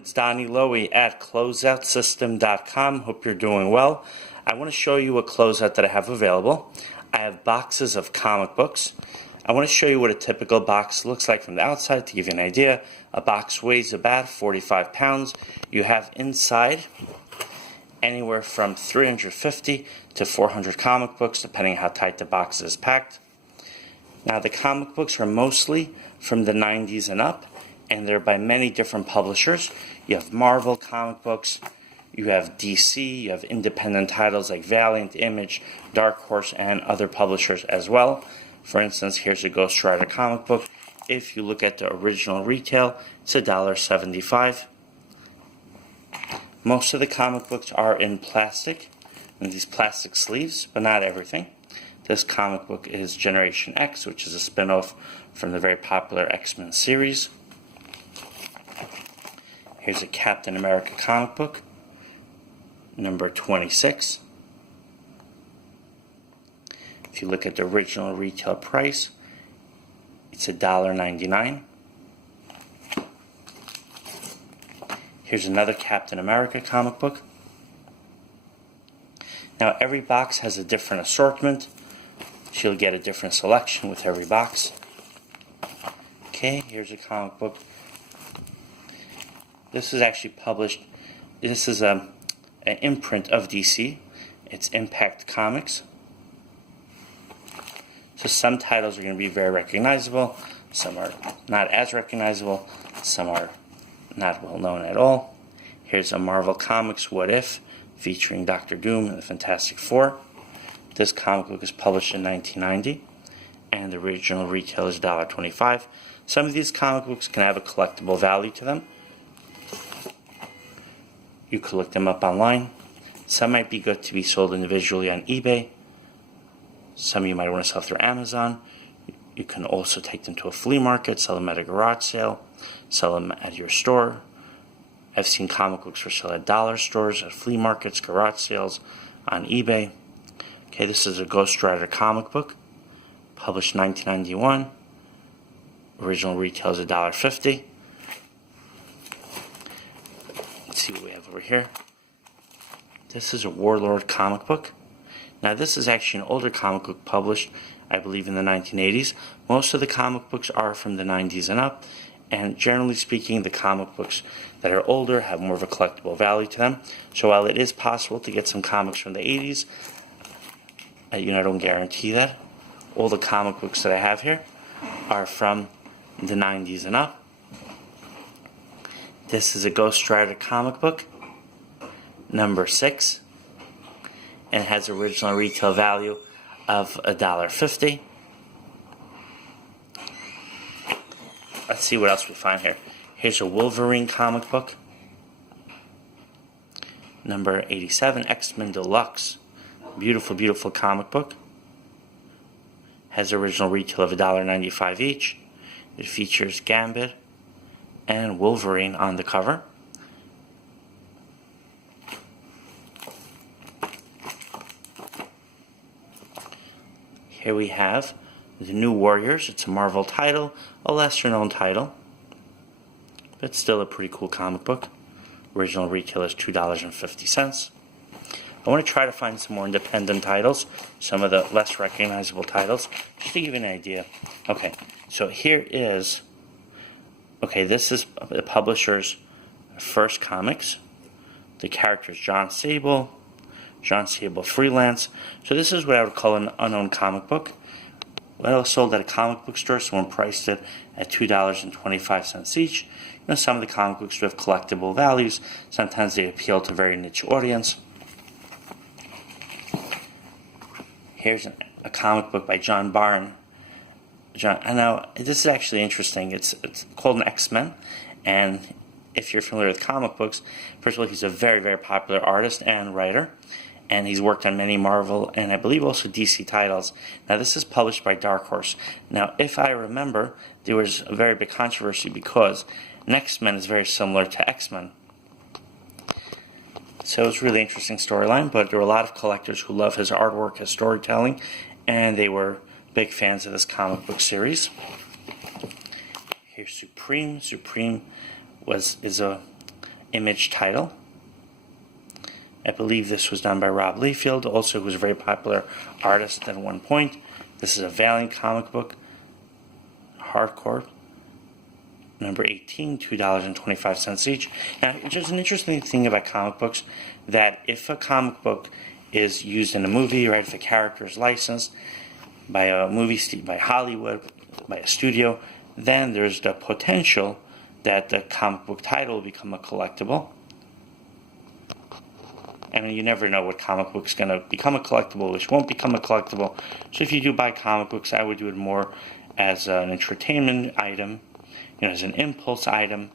It's Donnie Lowy at closeoutsystem.com. Hope you're doing well. I want to show you a closeout that I have available. I have boxes of comic books. I want to show you what a typical box looks like from the outside to give you an idea. A box weighs about 45 pounds. You have inside anywhere from 350 to 400 comic books, depending on how tight the box is packed. Now, the comic books are mostly from the 90s and up, and they're by many different publishers. You have Marvel comic books, you have DC, you have independent titles like Valiant, Image, Dark Horse, and other publishers as well. For instance, here's a Ghost Rider comic book. If you look at the original retail, it's $1.75. Most of the comic books are in plastic, in these plastic sleeves, but not everything. This comic book is Generation X, which is a spin-off from the very popular X-Men series. Here's a Captain America comic book, number 26. If you look at the original retail price, it's $1.99. Here's another Captain America comic book. Now, every box has a different assortment, so you'll get a different selection with every box. Okay, here's a comic book. This is actually published, this is an imprint of DC. It's Impact Comics. So some titles are going to be very recognizable, some are not as recognizable, some are not well known at all. Here's a Marvel Comics What If, featuring Dr. Doom and the Fantastic Four. This comic book was published in 1990, and the original retail is $1.25. Some of these comic books can have a collectible value to them. You could look them up online. Some might be good to be sold individually on eBay. Some you might want to sell through Amazon. You can also take them to a flea market, sell them at a garage sale, sell them at your store. I've seen comic books for sale at dollar stores, at flea markets, garage sales, on eBay. Okay, this is a Ghost Rider comic book, published 1991. Original retail is $1.50. Let's see what we have over here. This is a Warlord comic book. Now, this is actually an older comic book published, I believe, in the 1980s. Most of the comic books are from the 90s and up, and generally speaking, the comic books that are older have more of a collectible value to them. So while it is possible to get some comics from the 80s, I don't guarantee that. All the comic books that I have here are from the 90s and up. This is a Ghost Rider comic book, number 6, and it has original retail value of $1.50. Let's see what else we find here. Here's a Wolverine comic book, number 87, X-Men Deluxe. Beautiful, beautiful comic book. Has original retail of $1.95 each. It features Gambit and Wolverine on the cover. Here we have The New Warriors. It's a Marvel title, a lesser known title, but still a pretty cool comic book. Original retail is $2.50. I want to try to find some more independent titles, some of the less recognizable titles, just to give you an idea. Okay, so here is, this is the publisher's first comics. The character is John Sable Freelance. So this is what I would call an unknown comic book. Well, it was sold at a comic book store, someone priced it at $2.25 each. Some of the comic books do have collectible values. Sometimes they appeal to a very niche audience. Here's a comic book by John Byrne. I know this is actually interesting. It's called an X-Men, and if you're familiar with comic books, first of all, he's a very, very popular artist and writer, and he's worked on many Marvel and I believe also DC titles. Now, this is published by Dark Horse. Now, if I remember, there was a very big controversy because X-Men is very similar to X-Men. So it's a really interesting storyline, but there were a lot of collectors who love his artwork, his storytelling, and they were big fans of this comic book series. Here's Supreme. Supreme is a image title. I believe this was done by Rob Liefeld, also who was a very popular artist at one point. This is a Valiant comic book, hardcore, number 18, $2.25 each. Now, just an interesting thing about comic books, that if a comic book is used in a movie, right, if a character is licensed by by Hollywood, by a studio, then there's the potential that the comic book title will become a collectible. And you never know what comic book's going to become a collectible, which won't become a collectible. So if you do buy comic books, I would do it more as an entertainment item, as an impulse item,